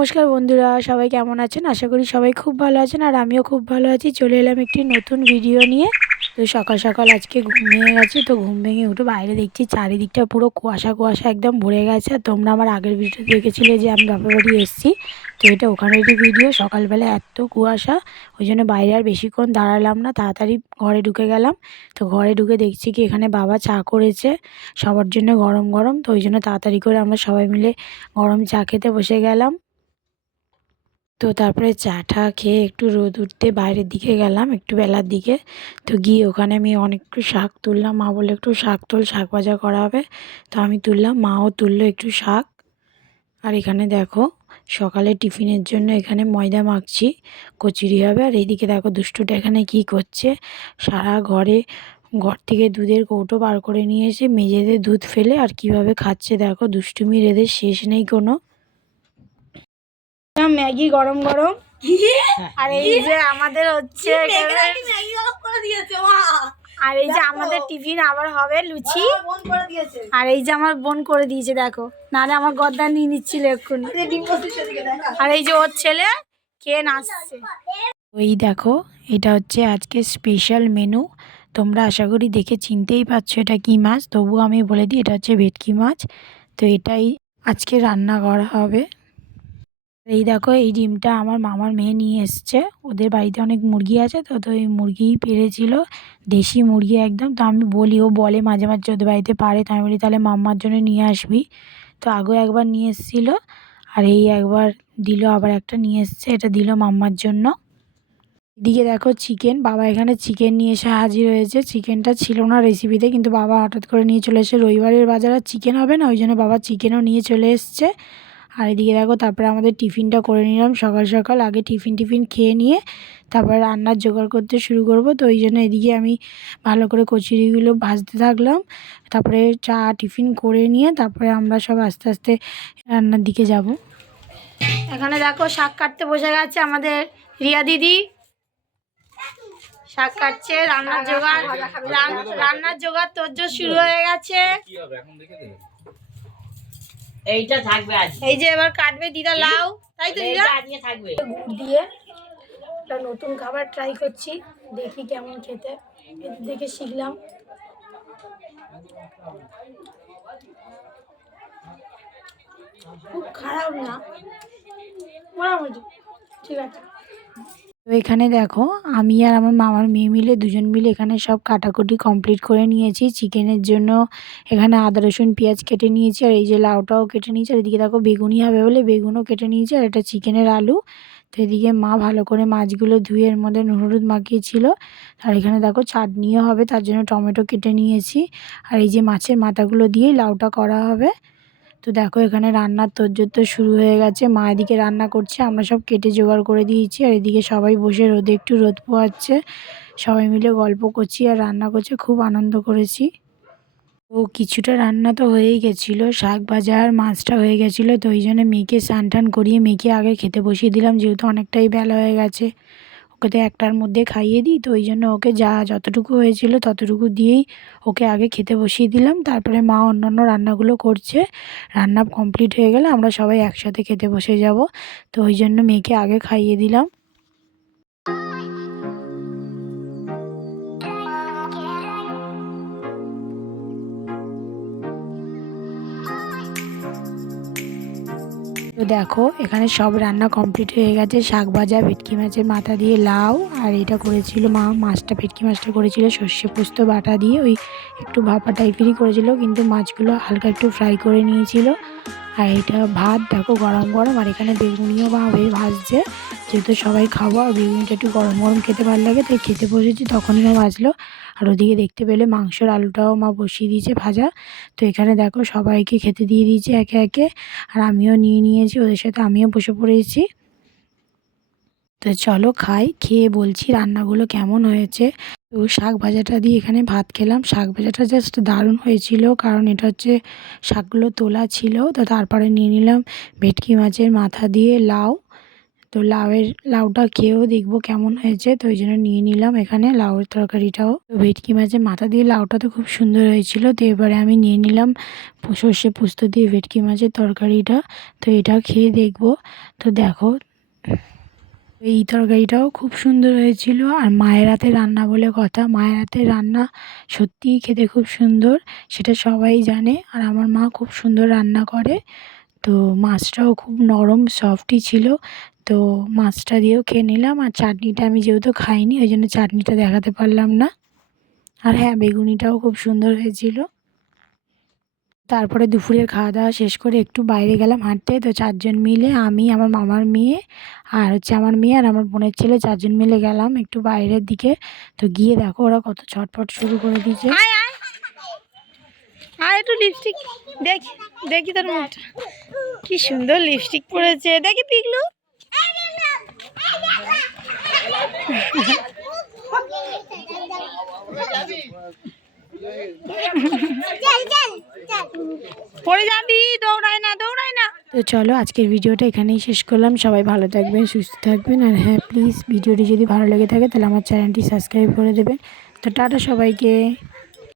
নমস্কার বন্ধুরা, সবাই কেমন আছেন? আশা করি সবাই খুব ভালো আছেন আর আমিও খুব ভালো আছি। চলে এলাম একটি নতুন ভিডিও নিয়ে। তো সকাল সকাল আজকে ঘুম ভেঙে গেছে, তো ঘুম ভেঙে উঠে বাইরে দেখছি চারিদিকটা পুরো কুয়াশা কুয়াশা একদম ভরে গেছে। আর তোমরা আমার আগের ভিডিও দেখেছিলে যে আমি বাপের বাড়ি এসেছি, তো এটা ওখানেরই ভিডিও সকালবেলা এত কুয়াশা, ওই জন্য বাইরে আর বেশিক্ষণ দাঁড়ালাম না, তাড়াতাড়ি ঘরে ঢুকে গেলাম। তো ঘরে ঢুকে দেখছি কি এখানে বাবা চা করেছে, সবার জন্য গরম গরম। তো ওই জন্য তাড়াতাড়ি করে আমরা সবাই মিলে গরম চা খেতে বসে গেলাম। তো তারপরে চা টা খেয়ে একটু রোদ উঠতে বাইরের দিকে গেলাম, একটু বেলার দিকে। তো গিয়ে ওখানে আমি অনেক শাক তুললাম। মা বলল, একটু শাক তুল, শাক ভাজা করা হবে। তো আমি তুললাম, মাও তুললো একটু শাক। আর এখানে দেখো, সকালে টিফিনের জন্য এখানে ময়দা মাখছি, কচুরি হবে। আর এইদিকে দেখো, দুষ্টুটা এখানে কি করছে? সারা ঘরে, ঘর থেকে দুধের কৌটো বার করে নিয়ে এসে মেঝেতে দুধ ফেলে আর কীভাবে খাচ্ছে দেখো দুষ্টুমির এদের শেষ নেই কোনো। ম্যাগি গরম গরম। আর এই যে আমাদের হচ্ছে আর এই যে আমাদের টিফিন আবার হবে লুচি। আর এই যে আমার বোন করে দিয়েছে দেখো। নাহলে আমার গদ্দা নিয়ে নিচ্ছিল এক্ষুনি। আর এই যে ওর ছেলে খেয়ে নাচছে। ওই দেখো এটা হচ্ছে আজকে স্পেশাল মেনু তোমরা আশা করি দেখে চিনতেই পারছ এটা কি মাছ। তবু আমি বলে দিই এটা হচ্ছে ভেটকি মাছ। তো এটাই আজকে রান্না করা হবে। এই দেখো, এই ডিমটা আমার মামার মেয়ে নিয়ে এসছে। ওদের বাড়িতে অনেক মুরগি আছে তো তো এই মুরগিই পেরেছিল, দেশি মুরগি একদম। তো আমি বলি, ও বলে মাঝে মাঝে ওদের বাড়িতে পারে, তো আমি বলি, তাহলে মাম্মার জন্য নিয়ে আসবি। তো আগেও একবার নিয়ে এসেছিল, আর এই একবার দিল, আবার একটা নিয়ে এসছে, এটা দিল মাম্মার জন্য। এদিকে দেখো চিকেন, বাবা এখানে চিকেন নিয়ে এসে হাজির হয়েছে। চিকেনটা ছিল না রেসিপিতে কিন্তু বাবা হঠাৎ করে নিয়ে চলে এসে রবিবারের বাজার আর চিকেন হবে না, ওই জন্য বাবা চিকেনও নিয়ে চলে এসছে। আর এদিকে দেখো, তারপরে আমাদের টিফিনটা করে নিলাম সকাল সকাল। আগে টিফিন টিফিন খেয়ে নিয়ে তারপরে রান্নার জোগাড় করতে শুরু করব। তো ওই জন্য এদিকে আমি ভালো করে কচুরিগুলো ভাজতে থাকলাম। তারপরে চা, টিফিন করে নিয়ে তারপরে আমরা সব আস্তে আস্তে রান্নার দিকে যাব। এখানে দেখো, শাক কাটতে বসে গেছে আমাদের রিয়া দিদি। শাক কাটছে, রান্নার জোগাড়। রান- রান্নার জোগাড় তোর শুরু হয়ে গেছে। এইটা থাকবে আজ। এই যে এবার কাটবে দিদা লাউ। তাই তো দিদা? আজকে থাকবে। গুড় দিয়ে একটা নতুন খাবার ট্রাই করছি। দেখি কেমন খেতে। দেখে শিখলাম। খুব খারাপ না। মোটামুটি ঠিক আছে। তো এখানে দেখো, আমি আর আমার মামার মেয়ে মিলে দুজন মিলে এখানে সব কাটাকুটি কমপ্লিট করে নিয়েছি। চিকেনের জন্য এখানে আদা, রসুন, পেঁয়াজ কেটে নিয়েছি আর এই যে লাউটাও কেটে নিয়েছি। আর এদিকে দেখো বেগুনি হবে বলে বেগুনও কেটে নিয়েছি আর এটা চিকেনের আলু। তো এদিকে মা ভালো করে মাছগুলো ধুয়ে এর মধ্যে হলুদ মাখিয়েছিল। আর এখানে দেখো চাটনিও হবে, তার জন্য টমেটো কেটে নিয়েছি। আর এই যে মাছের মাথাগুলো দিয়েই লাউটা করা হবে। তো দেখো, এখানে রান্নার তোরজোর তো শুরু হয়ে গেছে। মা এদিকে রান্না করছে, আমরা সব কেটে জোগাড় করে দিয়েছি। আর এদিকে সবাই বসে রোদে একটু রোদ পোয়াচ্ছে সবাই মিলে গল্প করছি আর রান্না করছে, খুব আনন্দ করেছি। তো কিছুটা রান্না তো হয়েই গেছিল, শাক ভাজা আর মাছটা হয়ে গেছিল। তো ওই জন্য মেয়েকে স্নান টান করিয়ে মেয়েকে আগে খেতে বসিয়ে দিলাম, যেহেতু অনেকটাই বেলা হয়ে গেছে। ওকে তো একটার মধ্যে খাইয়ে দিই, তো ওই জন্য ওকে যা যতটুকু হয়েছিল ততটুকু দিয়েই ওকে আগে খেতে বসিয়ে দিলাম। তারপরে মা অন্যান্য রান্নাগুলো করছে, রান্না কমপ্লিট হয়ে গেলে আমরা সবাই একসাথে খেতে বসে যাব। তো ওই জন্য মেয়েকে আগে খাইয়ে দিলাম। তো দেখো, এখানে সব রান্না কমপ্লিট হয়ে গেছে। শাক ভাজা, ভেটকি মাছের মাথা দিয়ে লাউ, আর এটা করেছিল মা, মাছটা, ভেটকি মাছটা করেছিল সর্ষে পোস্ত বাটা দিয়ে। ওই একটু ভাপা টাইপেরই করেছিল, কিন্তু মাছগুলো হালকা একটু ফ্রাই করে নিয়েছিল। আর এইটা ভাত দেখো গরম গরম, আর এখানে বেগুনিও বা ভাজছে। যেহেতু সবাই খাব, আর বেগুনটা একটু গরম গরম খেতে ভালো লাগে, তাই খেতে বসেছি, তখনই না ভাজলো। আর ওদিকে দেখতে পেলে মাংসর আলুটাও মা বসিয়ে দিয়েছে ভাজা। তো এখানে দেখো সবাইকে খেতে দিয়ে দিয়েছে একে একে, আর আমিও নিয়ে নিয়েছি, ওদের সাথে আমিও বসে পড়েছি। তো চলো খাই, খেয়ে বলছি রান্নাগুলো কেমন হয়েছে। তো শাক ভাজাটা দিয়ে এখানে ভাত খেলাম। শাক ভাজাটা জাস্ট দারুণ হয়েছিল কারণ এটা হচ্ছে শাকগুলো তোলা ছিল। তো তারপরে নিয়ে নিলাম ভেটকি মাছের মাথা দিয়ে লাউ। তো লাউয়ের লাউটা খেয়েও দেখব কেমন হয়েছে। তো ওই জন্য নিয়ে নিলাম এখানে লাউয়ের তরকারিটাও। তো ভেটকি মাছের মাথা দিয়ে লাউটা তো খুব সুন্দর হয়েছিল। তো এবারে আমি নিয়ে নিলাম সর্ষে পোস্ত দিয়ে ভেটকি মাছের তরকারিটা। তো এটা খেয়ে দেখব। তো দেখো এই তরকারিটাও খুব সুন্দর হয়েছিল। আর মায়ের হাতে রান্না বলে কথা। মায়ের হাতে রান্না সত্যিই খেতে খুব সুন্দর, সেটা সবাই জানে। আর আমার মা খুব সুন্দর রান্না করে। তো মাছটাও খুব নরম, সফটই ছিল। তো মাছটা দিয়েও খেয়ে নিলাম। আর চাটনিটা আমি যেহেতু খাইনি, ওই জন্য চাটনিটা দেখাতে পারলাম না। আর হ্যাঁ বেগুনিটাও খুব সুন্দর হয়েছিল। তারপরে দুপুরের খাওয়া দাওয়া শেষ করে একটু বাইরে গেলাম হাঁটতে। তো চারজন মিলে আমি আমার মামার মেয়ে আর হচ্ছে আমার মেয়ে আর আমার বোনের ছেলে চারজন মিলে গেলাম একটু বাইরের দিকে। তো গিয়ে দেখো ওরা কত ছটফট শুরু করে দিয়েছে। আর একটু লিপস্টিক দেখি দেখি তোর মুখটা। কি সুন্দর লিপস্টিক পরেছে। দেখি পিগলু। পড়ে যাবি দৌড়ায় না দৌড়ায় না। তো চলো, আজকের ভিডিওটা এখানেই শেষ করলাম। সবাই ভালো থাকবেন, সুস্থ থাকবেন। আর হ্যাঁ প্লিজ ভিডিওটি যদি ভালো লেগে থাকে, তাহলে আমার চ্যানেলটি সাবস্ক্রাইব করে দেবেন। তো টাটা সবাইকে।